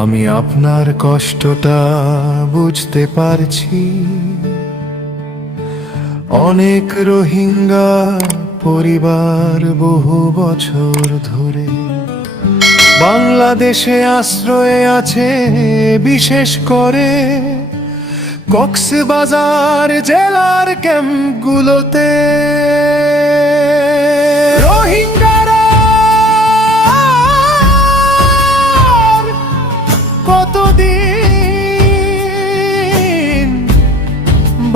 আমি আপনার কষ্টটা বুঝতে পারছি। অনেক রোহিঙ্গা পরিবার বহু বছর ধরে বাংলাদেশে আশ্রয়ে আছে, বিশেষ করে কক্সবাজার জেলার ক্যাম্পগুলোতে। রোহিঙ্গারা কতদিন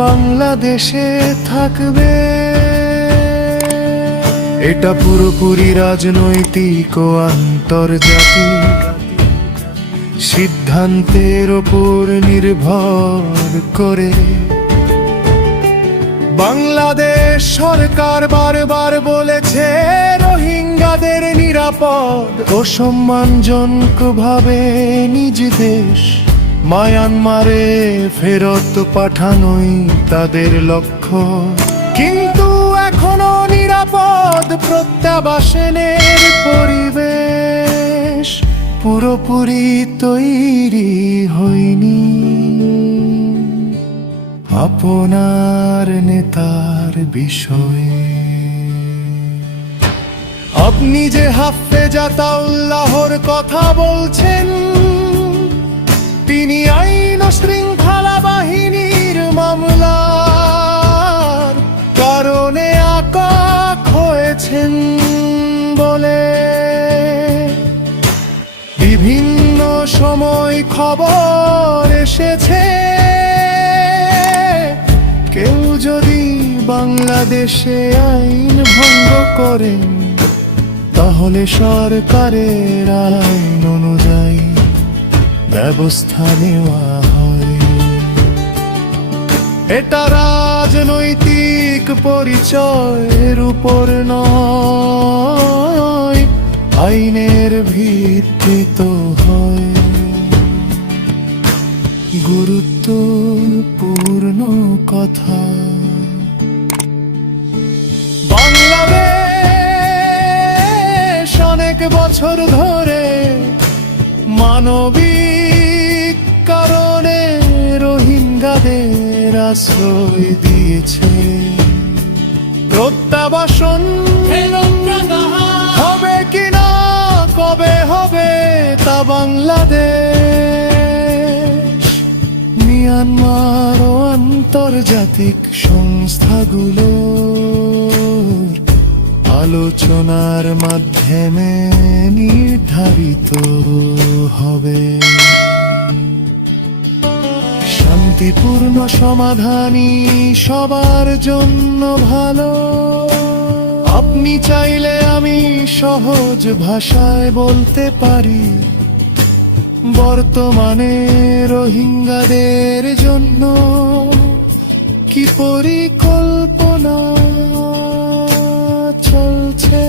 বাংলাদেশে থাকবে? এটা পুরোপুরি রাজনৈতিক ও আন্তর্জাতিক সিদ্ধান্তের ওপর নির্ভর করে। বাংলাদেশ সরকার বারবার বলেছে রোহিঙ্গাদের নিরাপদ ও সম্মানজনকভাবে নিজ দেশ মায়ানমারে ফেরত পাঠানোই তাদের লক্ষ্য। কিন্তু এখনো নিরাপদ প্রত্যাবাসনের পরিবেশ পুরোপুরি তৈরি হয়নি। আপনার নেতার বিষয়ে আপনি যে হাফেজ আতাউল্লাহর কথা বলছেন, তিনি আইন ও শৃঙ্খলা বাহিনীর মামলার কারণে আটক হয়েছেন বলে বিভিন্ন সময় খবর এসেছে। কেউ যদি বাংলাদেশে আইন ভঙ্গ করেন, তাহলে সরকারের আইন অনুযায়ী ব্যবস্থা নেওয়া হয়। এটা রাজনৈতিক পরিচয়ের উপর নয়, আইনের ভিত্তিতে হয়। গুরুত্বপূর্ণ কথা, বাংলাদেশ অনেক বছর ধরে মানবিক কারণে রোহিঙ্গাদের আশ্রয় দিয়েছে। প্রত্যাবাসন হবে কিনা, কবে হবে তা বাংলাদেশ, মিয়ানমার ও আন্তর্জাতিক সংস্থাগুলোর আলোচনার মাধ্যমে নির্ধারিত হবে। শান্তিপূর্ণ সমাধানই সবার জন্য ভালো। আপনি চাইলে আমি সহজ ভাষায় বলতে পারি, বর্তমানে রোহিঙ্গাদের জন্য কি পরিকল্পনা চলছে।